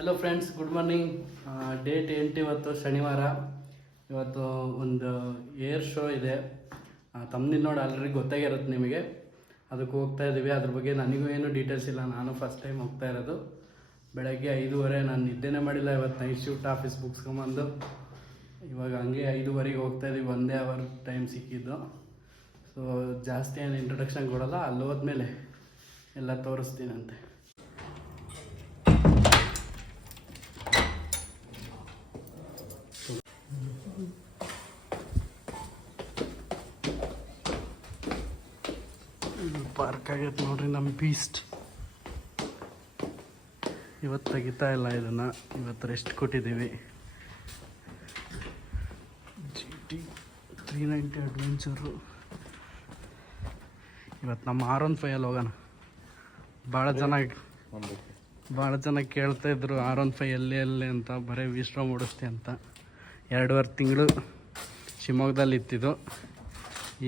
Hello friends, good morning. Date 8 ಇವತ್ತು ಶನಿವಾರ. ಇವತ್ತು ಒಂದು ಏರ್ ಶೋ ಇದೆ. ತಮ್ಮನಿಂದ ನೋಡಿ ಆಲ್ರೆಡಿ ಗೊತ್ತಾಗಿರುತ್ತೆ ನಿಮಗೆ. ಅದಕ್ಕೆ ಹೋಗ್ತಾ ಇದ್ದೀವಿ. ಅದ್ರ ಬಗ್ಗೆ ನನಗೂ ಏನು ಡೀಟೇಲ್ಸ್ ಇಲ್ಲ, ನಾನು ಫಸ್ಟ್ ಟೈಮ್ ಹೋಗ್ತಾ ಇರೋದು. ಬೆಳಗ್ಗೆ 5:30 ನಾನು ನಿದ್ದೆನೇ ಮಾಡಿಲ್ಲ. ಇವತ್ತು ನೈಟ್ ಶಿಫ್ಟ್ ಆಫೀಸ್ ಮುಗಿಸ್ಕೊಂಬಂದು ಇವಾಗ ಹಂಗೆ 5:30ಗೆ ಹೋಗ್ತಾ ಇದ್ದೀವಿ. 1 ಅವರ್ ಟೈಮ್ ಸಿಕ್ಕಿದ್ದು. ಸೊ ಜಾಸ್ತಿ ಏನು ಇಂಟ್ರೊಡಕ್ಷನ್ ಕೊಡೋಲ್ಲ, ಅಲ್ಲಿ ಹೋದ್ಮೇಲೆ ಎಲ್ಲ ತೋರಿಸ್ತೀನಂತೆ. ಪಾರ್ಕ್ ಆಗೈತೆ ನೋಡ್ರಿ ನಮ್ಮ ಬೀಸ್ಟ್. ಇವತ್ತು ತೆಗಿತಾ ಇಲ್ಲ ಇದನ್ನು, ಇವತ್ತು ರೆಸ್ಟ್ ಕೊಟ್ಟಿದ್ದೀವಿ. GT 390 adventure. ಇವತ್ತು ನಮ್ಮ R15 ಹೋಗೋಣ. ಭಾಳ ಜನ ಕೇಳ್ತಾಯಿದ್ರು R15 ಎಲ್ಲಿ ಅಂತ, ಬರೀ ವಿಶ್ವ ಮೂಡಿಸ್ತೆ ಅಂತ. 2.5 ತಿಂಗಳು ಶಿವಮೊಗ್ಗದಲ್ಲಿ ಇತ್ತಿದ್ದು.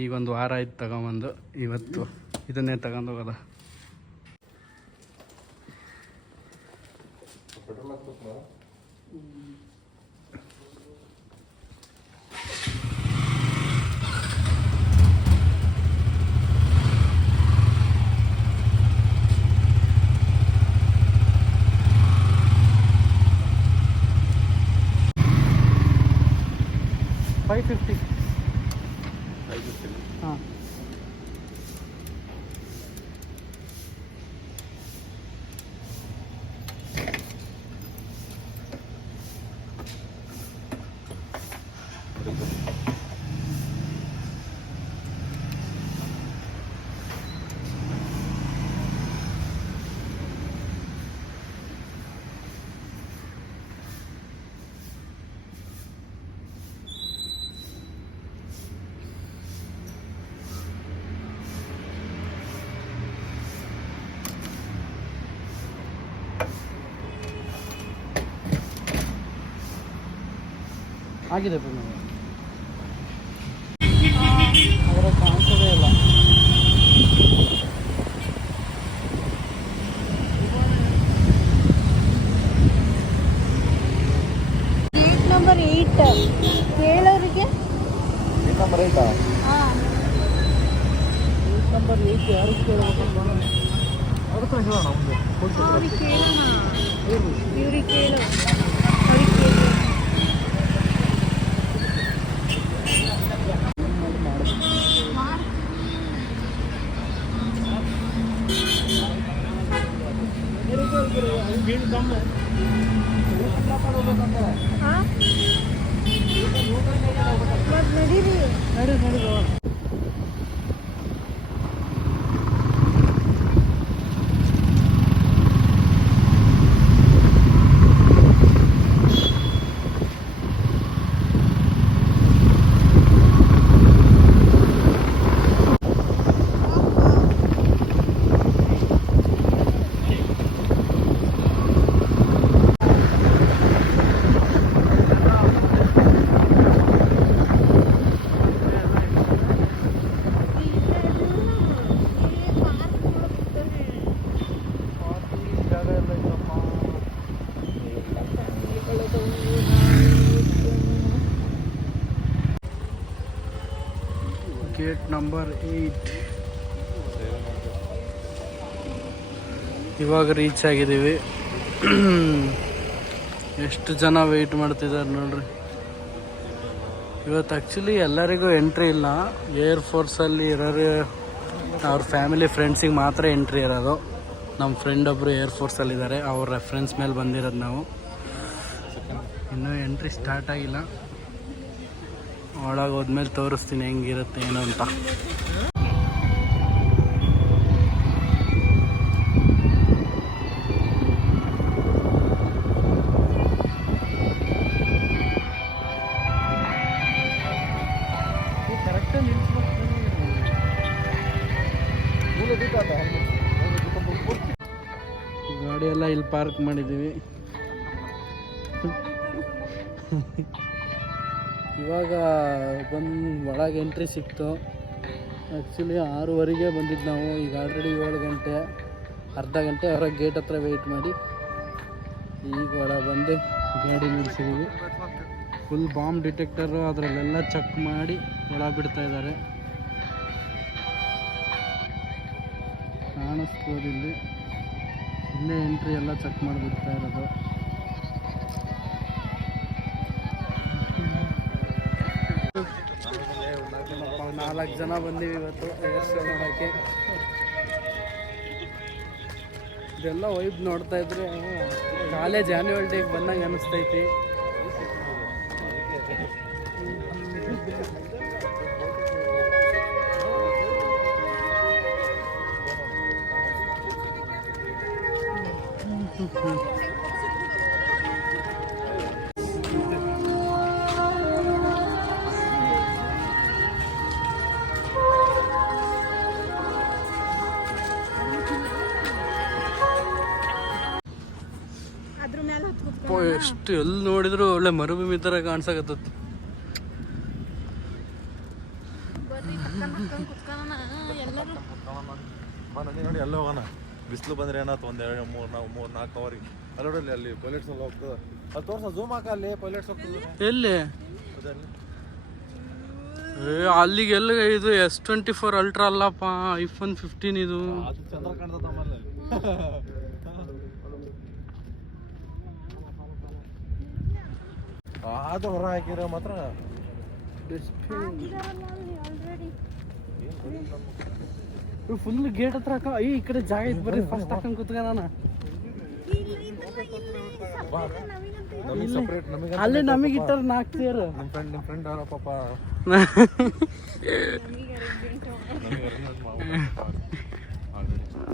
ಈಗ 1 ವಾರ ಆಯ್ತು ತಗೊಂಬಂದು. ಇವತ್ತು ಇದನ್ನೇ ತಗೊಂಡು ಹೋಗೋದ. $550. ಹಾಂ, ಆಗಿದೆ ಅದರ ಕಾಣಿಸೋದೇ ಇಲ್ಲ. Gate number 8 ಕೇಳೋರಿಗೆ. ಗೇಟ್ ನಂಬರ್ 8 ಹಾಂ, ಗೇಟ್ ನಂಬರ್ 8 ಯಾರು ಕೇಳಬೇಕು? ಅದಕ್ಕೆ ಹೇಳೋಣ, ಅವ್ರಿಗೆ ಕೇಳೋಣ, ಇವ್ರಿಗೆ ಕೇಳು. ನಡೀರಿ ಗೇಟ್ ನಂಬರ್ 8 ಇವಾಗ ರೀಚ್ ಆಗಿದ್ದೀವಿ. ಎಷ್ಟು ಜನ ವೆಯ್ಟ್ ಮಾಡ್ತಿದ್ದಾರೆ ನೋಡ್ರಿ. ಇವತ್ತು ಆ್ಯಕ್ಚುಲಿ ಎಲ್ಲರಿಗೂ ಎಂಟ್ರಿ ಇಲ್ಲ. ಏರ್ಫೋರ್ಸಲ್ಲಿ ಇರೋರು ಅವ್ರ ಫ್ಯಾಮಿಲಿ ಫ್ರೆಂಡ್ಸಿಗೆ ಮಾತ್ರ ಎಂಟ್ರಿ ಇರೋದು. ನಮ್ಮ ಫ್ರೆಂಡ್ ಒಬ್ಬರು ಏರ್ಫೋರ್ಸಲ್ಲಿದ್ದಾರೆ, ಅವ್ರ ರೆಫರೆನ್ಸ್ ಮೇಲೆ ಬಂದಿರೋದು ನಾವು. ಇನ್ನೂ ಎಂಟ್ರಿ ಸ್ಟಾರ್ಟ್ ಆಗಿಲ್ಲ. ಒಳಗೆ ಹೋದ್ಮೇಲೆ ತೋರಿಸ್ತೀನಿ ಹೆಂಗಿರುತ್ತೆ ಏನು ಅಂತ. ಗಾಡಿ ಎಲ್ಲ ಇಲ್ಲಿ ಪಾರ್ಕ್ ಮಾಡಿದ್ದೀವಿ. ಇವಾಗ ಒಳಗೆ ಎಂಟ್ರಿ ಸಿಕ್ತು. ಆ್ಯಕ್ಚುಲಿ 6:30ಗೆ ಬಂದಿದ್ದು ನಾವು. ಈಗ ಆಲ್ರೆಡಿ 7 ಗಂಟೆ, ಅರ್ಧ ಗಂಟೆ ಹೊರಗೆ ಗೇಟ್ ಹತ್ರ ವೆಯ್ಟ್ ಮಾಡಿ ಈಗ ಒಳ ಬಂದು ಗಾಡಿ ನಿಲ್ಲಿಸಿದ್ದೀವಿ. ಫುಲ್ ಬಾಂಬ್ ಡಿಟೆಕ್ಟರು ಅದರಲ್ಲೆಲ್ಲ ಚೆಕ್ ಮಾಡಿ ಒಳ ಬಿಡ್ತಾ ಇದ್ದಾರೆ. ಕಾಣಿಸ್ಬೋದು ಇಲ್ಲಿ, ಇಲ್ಲೇ ಎಂಟ್ರಿ ಎಲ್ಲ ಚೆಕ್ ಮಾಡಿಬಿಡ್ತಾ ಇರೋದು. ನಾವು 4 ಜನ ಬಂದೀವಿ ಇವತ್ತು ಏರ್ ನೋಡೋಕ್ಕೆ. ಇದೆಲ್ಲ ವೈಬ್ ನೋಡ್ತಾ ಇದ್ರೆ ಕಾಲೇಜ್ ಆ್ಯನ್ಯುವಲ್ ಡೇಗೆ ಬಂದಂಗೆ ಅನಿಸ್ತೈತಿ. ಎಷ್ಟು ಎಲ್ಲಿ ನೋಡಿದ್ರು ಒಳ್ಳೆ ಮರುಭೂಮಿ ಥರ ಕಾಣಿಸಕತ್ತೈತಿ. ನೋಡಿ ಎಲ್ಲ ಹೋಗೋಣ. ಬಿಸಿಲು ಬಂದ್ರೆ ಏನಾಯ್ತು, 1 2 3 4 ಅವರಿಗೆ ಅಲ್ಲಿ ನೋಡಲಿ, ಅಲ್ಲಿ ಪೈಲಟ್ಸ್ ಎಲ್ಲ ಹೋಗ್ತದೆ. ಅಲ್ಲಿ ತೋರ್ಸ, ಝೂಮ್ ಹಾಕ, ಅಲ್ಲಿ ಪೈಲಟ್ಸ್ ಹೋಗ್ತದೆ. ಎಲ್ಲಿ ಅಲ್ಲಿಗೆ ಎಲ್ಲ ಇದು S24 ಅಲ್ಟ್ರಾ ಅಲ್ಲಪ್ಪ, iPhone 15 ಇದು. ಅದು ಚಂದ್ರ ಕಾಣ್ತದ ಆಮೇಲೆ. ಅದು ಹೊರ ಹಾಕಿರೋ ಮಾತ್ರ ಫುಲ್ ಗೇಟ್ ಹತ್ರ ಹಾಕ. ಈ ಕಡೆ ಜಾಗ ಇತ್ತು, ಬರ್ರಿ ಫಸ್ಟ್ ಹಾಕೊಂಡ್ ಕುತ್ಕ. ನಾನು ಅಲ್ಲೇ ನಮಗೆ ಇಟ್ಟಾರ 4 ಚೇರ್. ನಿಮ್ಮ ಫ್ರೆಂಡ್ ಯಾರೋ ಪಾಪ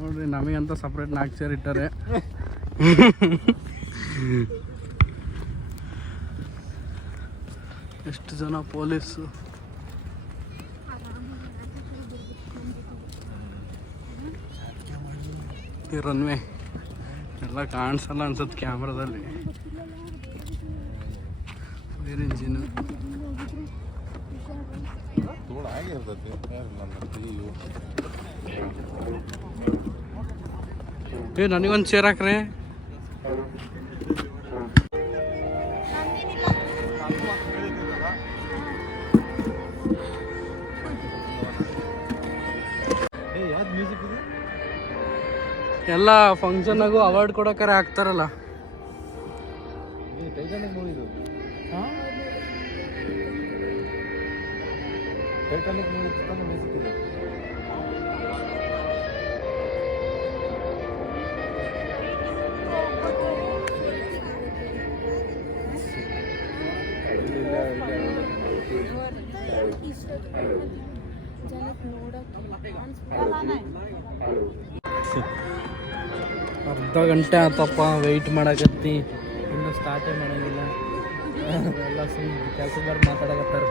ನೋಡ್ರಿ, ನಮಗಂತ ಸಪ್ರೇಟ್ 4 ಚೇರ್ ಇಟ್ಟಾರೆ. ಎಷ್ಟು ಜನ ಪೊಲೀಸು. ಈ ರನ್ವೇ ಎಲ್ಲ ಕಾಣಿಸಲ್ಲ ಅನ್ಸುತ್ತೆ ಕ್ಯಾಮ್ರಾದಲ್ಲಿ. ಫೈರ್ ಇಂಜಿನ್ ನನಗೊಂದು ಚೇರ್ ಹಾಕ್ರಿ. ಎಲ್ಲ ಫಂಕ್ಷನ್ನಾಗೂ ಅವಾರ್ಡ್ ಕೊಡೋಕ್ಕಾರ ಹಾಕ್ತಾರಲ್ಲ. ಟೈಟಾನಿಕ್ ಮೂವಿ ಇದು. ಟೈಟಾನಿಕ್ ಮೂವಿ ಮ್ಯೂಸಿಕ್ ಇದೆ. ಅರ್ಧ ಗಂಟೆ ಆತಪ್ಪ ವೆಯ್ಟ್ ಮಾಡಕತ್ತಿ, ಇನ್ನೂ ಸ್ಟಾರ್ಟೇ ಮಾಡೋಂಗಿಲ್ಲ. ಎಲ್ಲ ಸುಮ್ಮನೆ ಕೆಲಸದವ್ರು ಮಾತಾಡಕತ್ತಾರ.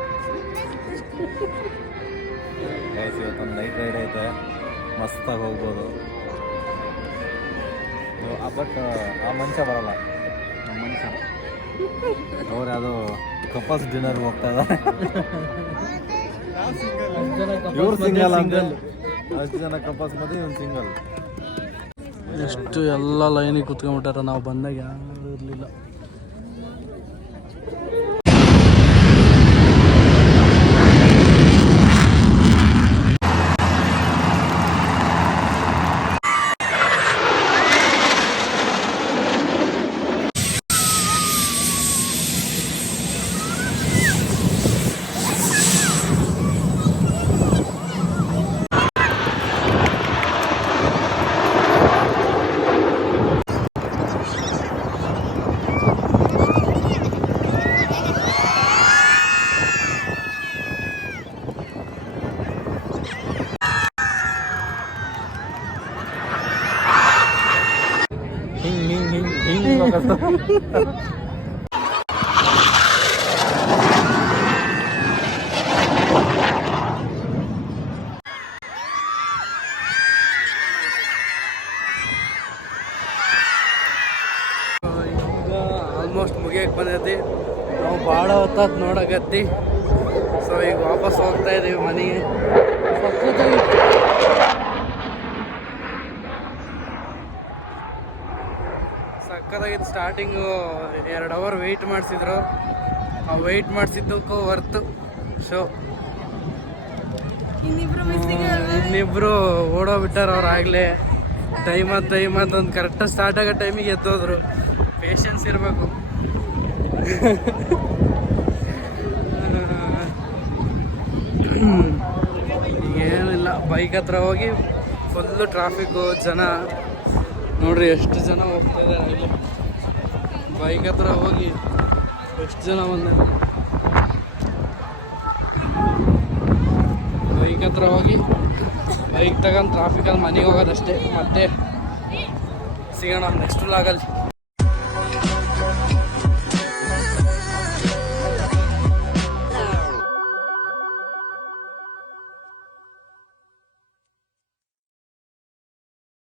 ಇವತ್ತೊಂದು ನೈಟ್ ರೈಡ್ ಐತೆ, ಮಸ್ತಾಗಿ ಹೋಗ್ಬೋದು. ಬಟ್ ಆ ಮನುಷ್ಯ ಬರಲ್ಲ, ನಮ್ಮ ಮನುಷ್ಯ ಅವ್ರು ಯಾವುದೋ ಕಪಲ್ಸ್ ಡಿನ್ನರ್ಗೆ ಹೋಗ್ತಾ ಇದ್ದಾರೆ. ಇವ್ರು ಸಿಂಗಲ್ ಅಂದ್ರೆ 10 ಜನ ಕಪಲ್ಸ್ ಮಧ್ಯೆ ಇವ್ನು ಸಿಂಗಲ್. ಎಷ್ಟು ಎಲ್ಲ ಲೈನಿಗೆ ಕುತ್ಕೊಂಡ್ಬಿಟ್ಟಾರ. ನಾವು ಬಂದಾಗ ಯಾರು ಇರಲಿಲ್ಲ. ಆಲ್ಮೋಸ್ಟ್ ಮುಗಿಯಕ್ಕೆ ಬಂದೈತಿ. ನಾವು ಭಾಳ ಹೊತ್ತು ನೋಡಕತ್ತಿ. ಸೊ ಈಗ ವಾಪಸ್ ಹೋಗ್ತಾ ಇದ್ದೀವಿ ಮನೆಗೆ. ಸಖತ್ತಾಗಿತ್ತು ಸಕ್ಕತ್ತಾಗಿತ್ತು. ಸ್ಟಾರ್ಟಿಂಗು 2 ಅವರ್ ವೆಯ್ಟ್ ಮಾಡಿಸಿದ್ರು. ಆ ವೆಯ್ಟ್ ಮಾಡಿಸಿದ್ದಕ್ಕೂ ವರ್ತು ಶೋ. ಇನ್ನಿಬ್ರು ಓಡೋಗ್ಬಿಟ್ಟಾರ ಅವ್ರು ಆಗಲೇ. ಟೈಮ್ ಒಂದು ಕರೆಕ್ಟಾಗಿ ಸ್ಟಾರ್ಟ್ ಆಗೋ ಟೈಮಿಗೆ ಎದ್ದೋದ್ರು. ಪೇಷನ್ಸ್ ಇರಬೇಕು. ಏನಿಲ್ಲ, ಬೈಕ್ ಹತ್ರ ಹೋಗಿ ಫುಲ್ಲು ಟ್ರಾಫಿಕ್ಕು, ಜನ ನೋಡ್ರಿ ಎಷ್ಟು ಜನ ಹೋಗ್ತಾ ಇದ್ದಾರೆ ಅಲ್ಲಿ. ಬೈಕ್ ಹತ್ರ ಹೋಗಿ ಎಷ್ಟು ಜನ ಬಂದಿದ್ದಾರೆ. ಬೈಕ್ ಹತ್ರ ಹೋಗಿ ಬೈಕ್ ತಗೊಂಡು ಟ್ರಾಫಿಕಲ್ಲಿ ಮನೆಗೆ ಹೋಗೋದಷ್ಟೇ. ಮತ್ತೆ ಸಿಗೋಣ ನೆಕ್ಸ್ಟ್ ವ್ಲಾಗಲ್ಲಿ.